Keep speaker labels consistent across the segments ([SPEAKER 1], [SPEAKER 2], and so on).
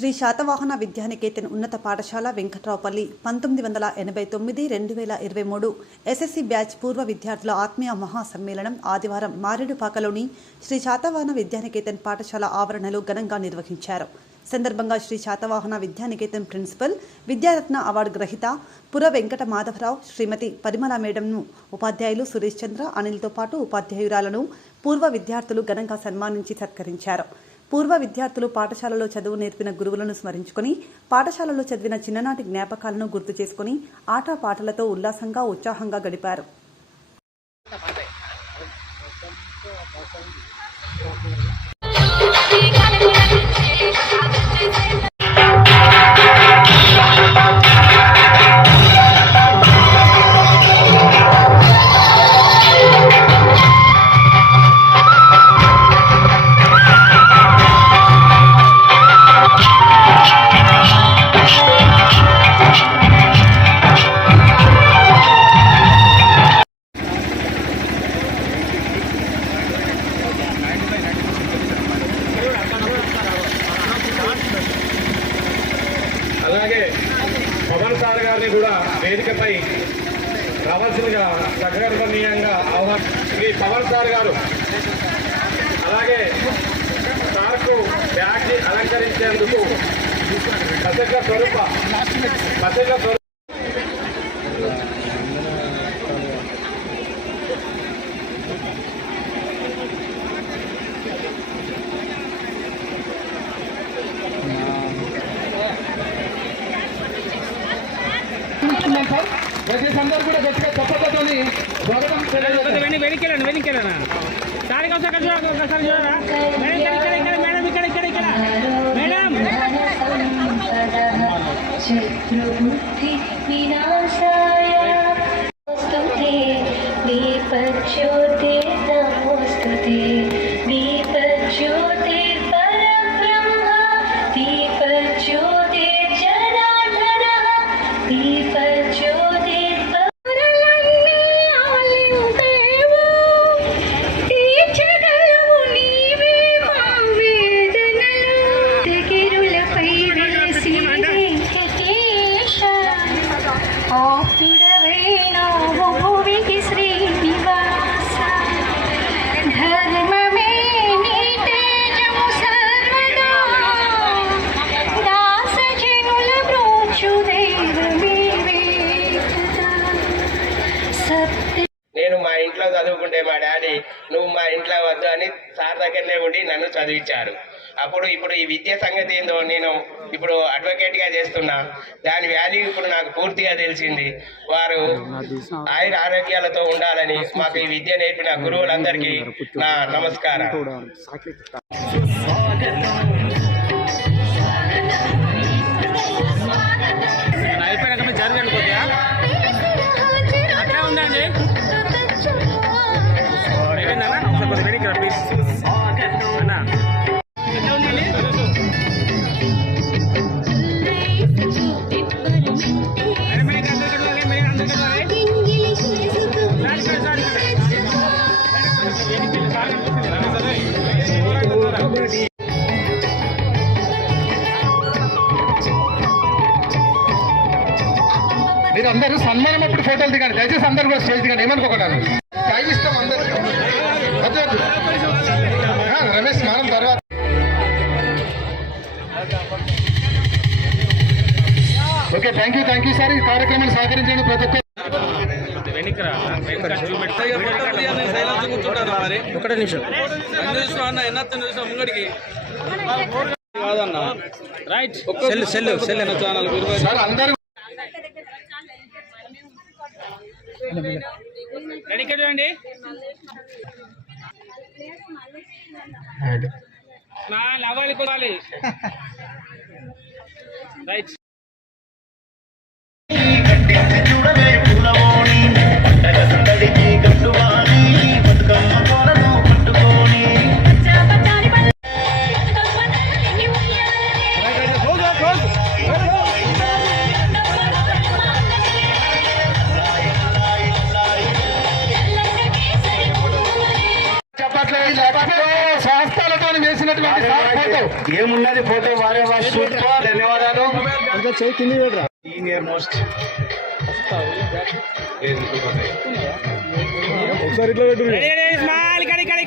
[SPEAKER 1] శ్రీ శాతవాహన విద్యానికేతన్ ఉన్నత పాఠశాల వెంకట్రావుపల్లి పంతొమ్మిది వందల ఎనభై తొమ్మిది రెండు వేల ఇరవై మూడు ఎస్ఎస్సి బ్యాచ్ పూర్వ విద్యార్థుల ఆత్మీయ మహాసమ్మేళనం ఆదివారం మారేడుపాకలోని శ్రీ శాతవాహన విద్యానికేతన్ పాఠశాల ఆవరణలో ఘనంగా నిర్వహించారు. సందర్భంగా శ్రీ శాతవాహన విద్యానికేతన్ ప్రిన్సిపల్ విద్యారత్న అవార్డు గ్రహీత పుర వెంకట మాధవరావు శ్రీమతి పరిమళ మేడంను ఉపాధ్యాయులు సురేష్ చంద్ర అనిల్తో పాటు ఉపాధ్యాయురాలను పూర్వ విద్యార్థులు ఘనంగా సన్మానించి సత్కరించారు. పూర్వ విద్యార్థులు పాఠశాలలో చదువు నేర్పిన గురువులను స్మరించుకొని పాఠశాలలో చదివిన చిన్ననాటి జ్ఞాపకాలను గుర్తు చేసుకుని ఆటపాటలతో ఉల్లాసంగా ఉత్సాహంగా గడిపారు.
[SPEAKER 2] అలాగే సార్కు బ్యాగ్ అలంకరించేందుకు పసెట్ల స్వరూప పసెట్ల స్వరూప
[SPEAKER 3] దయచేసి అందరూ కూడా గట్టిగా చప్పట్లతో స్వాగతం తెలియజేస్తారు.
[SPEAKER 4] వెనక్కి
[SPEAKER 5] आगे कैसे मैडम करे विनाशाय स्तुते दीपक्षोद వద్దు
[SPEAKER 6] అని సార్ దగ్గరనే ఉండి నన్ను చదివించారు. అప్పుడు ఇప్పుడు ఈ విద్య సంగతి ఏందో నేను ఇప్పుడు అడ్వకేట్గా చేస్తున్నా. దాని వాల్యూ ఇప్పుడు నాకు పూర్తిగా తెలిసింది. వారు ఆయుర ఆరోగ్యాలతో ఉండాలని మాకు ఈ విద్య నేర్పిన గురువులందరికీ నా నమస్కారం
[SPEAKER 3] అందరూ సన్మానం అప్పుడు ఫోటోలు దిగండి దయచేసి అందరూ కూడా స్టేజ్ దిగండి. ఏమనుకోకూడదు టైం ఇస్తాం అందరూ. రమేష్ స్నానం తర్వాత. Okay thank you thank you sir ఈ కార్యక్రమాన్ని సహకరించండి ప్రతి ఒక్క
[SPEAKER 4] right cell cell cell
[SPEAKER 3] sir అందరూ
[SPEAKER 4] రెడీ చూడండి. నా లవాలి రైట్
[SPEAKER 2] సీనియర్ మోస్ట్
[SPEAKER 7] స్మైల్ ఇక్కడ ఇక్కడ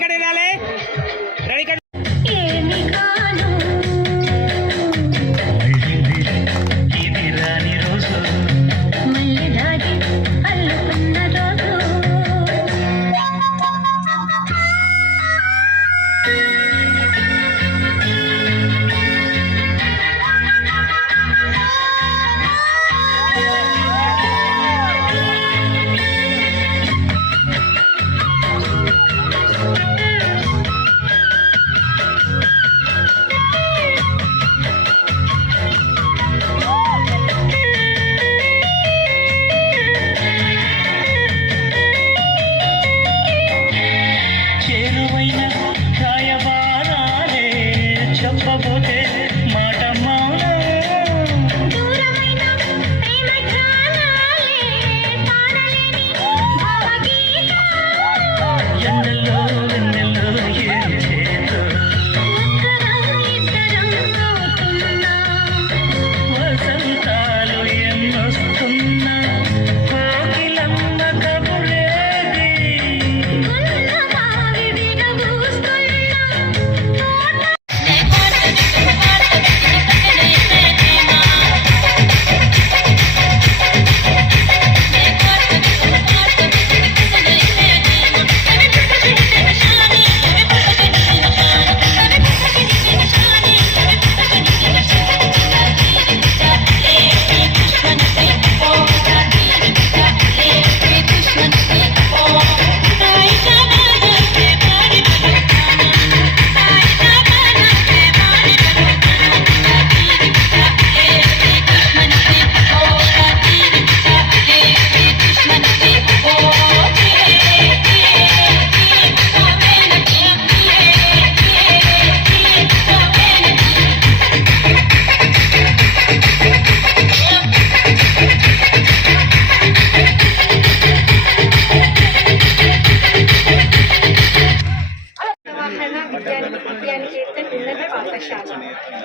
[SPEAKER 5] విద్యాని విద్యానికేతన్ ఉన్నత పాఠశాల.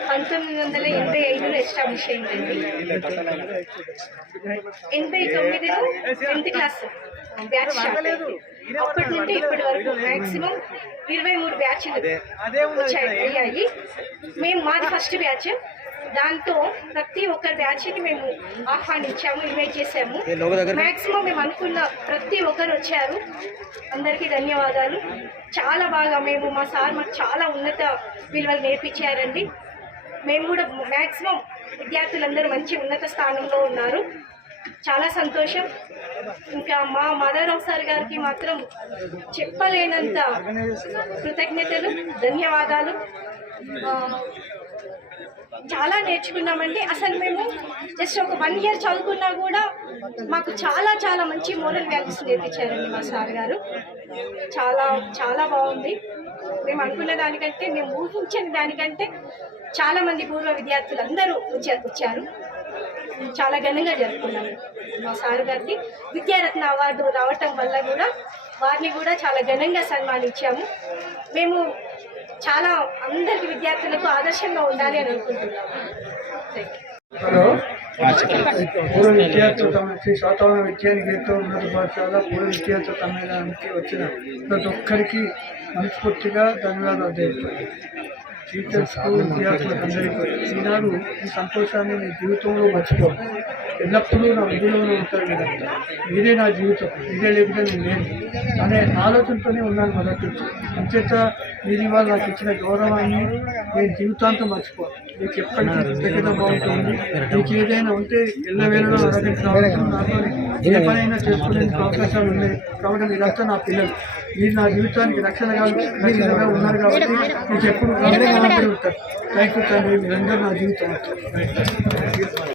[SPEAKER 5] పంతొమ్మిది వందల ఎనభై ఐదులో ఎస్టాబ్లిష్ అయిందండి ఎనభై తొమ్మిదిలో టెన్త్ క్లాస్ బ్యాచ్ అప్పటి నుండి ఇప్పటి వరకు మాక్సిమం ఇరవై మూడు బ్యాచ్లు వచ్చాయి అయ్యాయి. మేము మాది ఫస్ట్ బ్యాచ్. దాంతో ప్రతి ఒక్క బ్యాచ్కి మేము ఆహ్వానించాము ఇన్వైట్ చేసాము మాక్సిమం మేము అనుకున్న ప్రతి ఒక్కరు వచ్చారు. అందరికీ ధన్యవాదాలు. చాలా బాగా మేము మా సార్ మాకు చాలా ఉన్నత విలువలు నేర్పించారండి. మేము కూడా మాక్సిమం విద్యార్థులందరూ మంచి ఉన్నత స్థానంలో ఉన్నారు. చాలా సంతోషం. ఇంకా మా మాధవరావు సార్ గారికి మాత్రం చెప్పలేనంత కృతజ్ఞతలు ధన్యవాదాలు. చాలా నేర్చుకున్నామండి. అసలు మేము జస్ట్ ఒక వన్ ఇయర్ చదువుకున్నా కూడా మాకు చాలా చాలా మంచి మోరల్ వాల్యూస్ నేర్పించారండి మా సార్ గారు. చాలా చాలా బాగుంది. మేము అనుకున్న దానికంటే మేము ఊహించని దానికంటే చాలా మంది పూర్వ విద్యార్థులు అందరూ వచ్చారు. చాలా ఘనంగా జరుపుకున్నాము మా సార్ గారికి. విద్యారత్న అవార్డు రావటం వల్ల కూడా వారిని కూడా చాలా ఘనంగా సన్మానించాము. మేము చాలా అందరికి విద్యార్థులకు ఆదర్శంగా ఉండాలి అని అనుకుంటున్నాము
[SPEAKER 8] పూర్వ విద్యార్థుల శ్రీ ఉన్నత పాఠశాల పూర్వ విద్యార్థుల సమ్మేళనానికి వచ్చిన ప్రతి ఒక్కరికి మనస్ఫూర్తిగా ధన్యవాదాలు తెలుపుతాను టీచర్స్కు విద్యార్థులకు అందరికీ ఈనాడు ఈ సంతోషాన్ని మీ జీవితంలో మర్చిపో ఎల్లప్పుడూ నా విధులలో ఉంటారు మీరంతా మీరే నా జీవితం. మీరే లేకుండా నేను లేను. అనే ఆలోచనతోనే ఉన్నాను మొదటి నుంచి. అంచేత మీరు ఇవాళ నాకు ఇచ్చిన గౌరవాన్ని నేను జీవితాంతం మర్చిపో మీకు ఎప్పటికీ కృతజ్ఞత బాగుంటుంది మీకు ఏదైనా ఉంటే ఎల్లవేళలో అడగండి రావడం నాతో ఏ పనైనా చేసుకునే అవకాశాలు ఉన్నాయి. కాబట్టి మీరంతా నా పిల్లలు. మీరు నా జీవితానికి రక్షణ కాదు రక్షణగా ఉన్నారు కాబట్టి మీకు ఎప్పుడు ఉంటారు థ్యాంక్ యూ తండ్రి. మీరందరూ నా జీవితం.